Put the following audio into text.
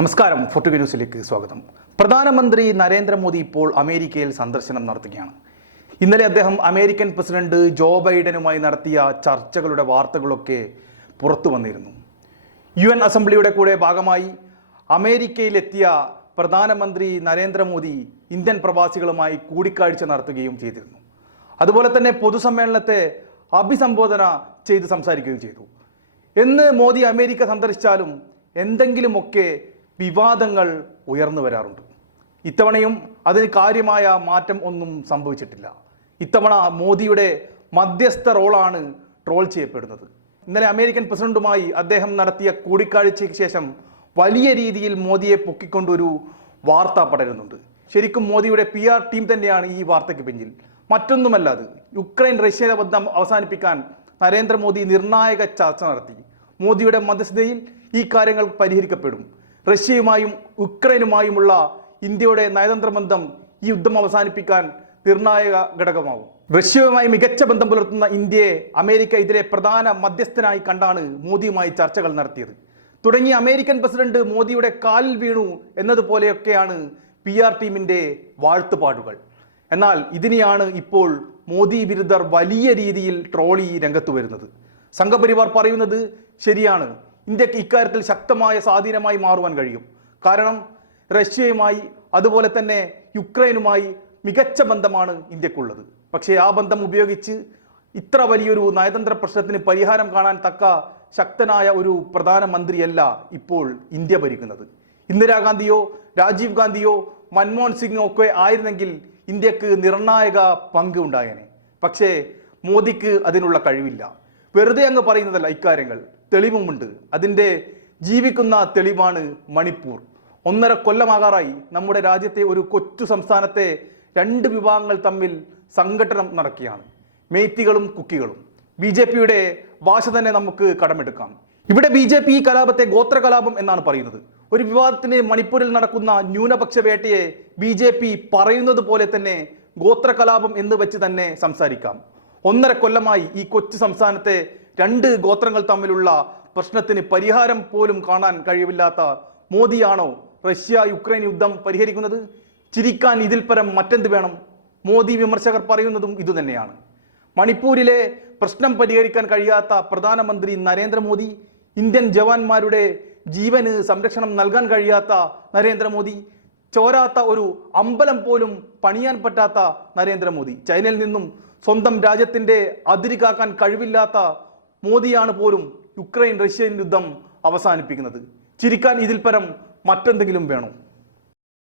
നമസ്കാരം. ഫോർട്ടുഗ ന്യൂസിലേക്ക് സ്വാഗതം. പ്രധാനമന്ത്രി നരേന്ദ്രമോദി ഇപ്പോൾ അമേരിക്കയിൽ സന്ദർശനം നടത്തുകയാണ്. ഇന്നലെ അദ്ദേഹം അമേരിക്കൻ പ്രസിഡന്റ് ജോ ബൈഡനുമായി നടത്തിയ ചർച്ചകളുടെ വാർത്തകളൊക്കെ പുറത്തു വന്നിരുന്നു. യു എൻ അസംബ്ലിയുടെ കൂടെ ഭാഗമായി അമേരിക്കയിലെത്തിയ പ്രധാനമന്ത്രി നരേന്ദ്രമോദി ഇന്ത്യൻ പ്രവാസികളുമായി കൂടിക്കാഴ്ച നടത്തുകയും ചെയ്തിരുന്നു. അതുപോലെ തന്നെ പൊതുസമ്മേളനത്തെ അഭിസംബോധന ചെയ്ത് സംസാരിക്കുകയും ചെയ്തു. എന്ന് മോദി അമേരിക്ക സന്ദർശിച്ചാലും എന്തെങ്കിലുമൊക്കെ വിവാദങ്ങൾ ഉയർന്നു വരാറുണ്ട്. ഇത്തവണയും അതിന് കാര്യമായ മാറ്റം ഒന്നും സംഭവിച്ചിട്ടില്ല. ഇത്തവണ മോദിയുടെ മധ്യസ്ഥ റോളാണ് ട്രോൾ ചെയ്യപ്പെടുന്നത്. ഇന്നലെ അമേരിക്കൻ പ്രസിഡന്റുമായി അദ്ദേഹം നടത്തിയ കൂടിക്കാഴ്ചയ്ക്ക് ശേഷം വലിയ രീതിയിൽ മോദിയെ പൊക്കിക്കൊണ്ടൊരു വാർത്ത പടരുന്നുണ്ട്. ശരിക്കും മോദിയുടെ പി ആർ ടീം തന്നെയാണ് ഈ വാർത്തയ്ക്ക് പിന്നിൽ. മറ്റൊന്നുമല്ല അത്. യുക്രൈൻ റഷ്യ ബന്ധം അവസാനിപ്പിക്കാൻ നരേന്ദ്രമോദി നിർണായക ചർച്ച നടത്തി. മോദിയുടെ മധ്യസ്ഥതയിൽ ഈ കാര്യങ്ങൾ പരിഹരിക്കപ്പെടും. റഷ്യയുമായും ഉക്രൈനുമായുമുള്ള ഇന്ത്യയുടെ നയതന്ത്ര ബന്ധം ഈ യുദ്ധം അവസാനിപ്പിക്കാൻ നിർണായക ഘടകമാവും റഷ്യയുമായി മികച്ച ബന്ധം പുലർത്തുന്ന ഇന്ത്യയെ അമേരിക്ക ഇതിലെ പ്രധാന മധ്യസ്ഥനായി കണ്ടാണ് മോദിയുമായി ചർച്ചകൾ നടത്തിയത്. തുടങ്ങി അമേരിക്കൻ പ്രസിഡന്റ് മോദിയുടെ കാലിൽ വീണു എന്നതുപോലെയൊക്കെയാണ് പി ആർ ടീമിന്റെ വാഴ്ത്തുപാടുകൾ. എന്നാൽ ഇതിനെയാണ് ഇപ്പോൾ മോദി വിരുദ്ധർ വലിയ രീതിയിൽ ട്രോളി രംഗത്ത് വരുന്നത്. സംഘപരിവാർ പറയുന്നത് ശരിയാണ്. ഇന്ത്യയ്ക്ക് ഇക്കാര്യത്തിൽ ശക്തമായ സ്വാധീനമായി മാറുവാൻ കഴിയും. കാരണം റഷ്യയുമായി അതുപോലെ തന്നെ യുക്രൈനുമായി മികച്ച ബന്ധമാണ് ഇന്ത്യക്കുള്ളത്. പക്ഷേ ആ ബന്ധം ഉപയോഗിച്ച് ഇത്ര വലിയൊരു നയതന്ത്ര പ്രശ്നത്തിന് പരിഹാരം കാണാൻ തക്ക ശക്തനായ ഒരു പ്രധാനമന്ത്രിയല്ല ഇപ്പോൾ ഇന്ത്യ ഭരിക്കുന്നത്. ഇന്ദിരാഗാന്ധിയോ രാജീവ് ഗാന്ധിയോ മൻമോഹൻ സിംഗോ ഒക്കെ ആയിരുന്നെങ്കിൽ ഇന്ത്യയ്ക്ക് നിർണായക പങ്ക് ഉണ്ടായേനെ. പക്ഷേ മോദിക്ക് അതിനുള്ള കഴിവില്ല. വെറുതെ അങ്ങ് പറയുന്നതല്ല ഇക്കാര്യങ്ങൾ. തെളിവുമുണ്ട്. അതിന്റെ ജീവിക്കുന്ന തെളിവാണ് മണിപ്പൂർ. ഒന്നര കൊല്ലമാകാറായി നമ്മുടെ രാജ്യത്തെ ഒരു കൊച്ചു സംസ്ഥാനത്തെ രണ്ട് വിഭാഗങ്ങൾ തമ്മിൽ സംഘടനം നടക്കുകയാണ്. മേത്തികളും കുക്കികളും. ബി ജെ പിയുടെ ഭാഷ തന്നെ നമുക്ക് കടമെടുക്കാം. ഇവിടെ ബി ജെ പി ഈ കലാപത്തെ ഗോത്ര കലാപം എന്നാണ് പറയുന്നത്. ഒരു വിവാദത്തിന് മണിപ്പൂരിൽ നടക്കുന്ന ന്യൂനപക്ഷ വേട്ടയെ ബി ജെ പി പറയുന്നത് പോലെ തന്നെ ഗോത്ര കലാപം എന്ന് വെച്ച് തന്നെ സംസാരിക്കാം. ഒന്നര കൊല്ലമായി ഈ കൊച്ചു സംസ്ഥാനത്തെ രണ്ട് ഗോത്രങ്ങൾ തമ്മിലുള്ള പ്രശ്നത്തിന് പരിഹാരം പോലും കാണാൻ കഴിവില്ലാത്ത മോദിയാണോ റഷ്യ യുക്രൈൻ യുദ്ധം പരിഹരിക്കുന്നത്? ചിരിക്കാൻ ഇതിൽ പരം മറ്റെന്ത് വേണം? മോദി വിമർശകർ പറയുന്നതും ഇതുതന്നെയാണ് മണിപ്പൂരിലെ പ്രശ്നം പരിഹരിക്കാൻ കഴിയാത്ത പ്രധാനമന്ത്രി നരേന്ദ്രമോദി ഇന്ത്യൻ ജവാന്മാരുടെ ജീവന് സംരക്ഷണം നൽകാൻ കഴിയാത്ത നരേന്ദ്രമോദി ചോരാത്ത ഒരു അമ്പലം പോലും പണിയാൻ പറ്റാത്ത നരേന്ദ്രമോദി. ചൈനയിൽ നിന്നും സ്വന്തം രാജ്യത്തിന്റെ അതിരി കാക്കാൻ കഴിവില്ലാത്ത മോദിയാണ് പോലും യുക്രൈൻ റഷ്യൻ യുദ്ധം അവസാനിപ്പിക്കുന്നത്. ചിരിക്കാൻ ഇതിൽ പരം മറ്റെന്തെങ്കിലും വേണോ?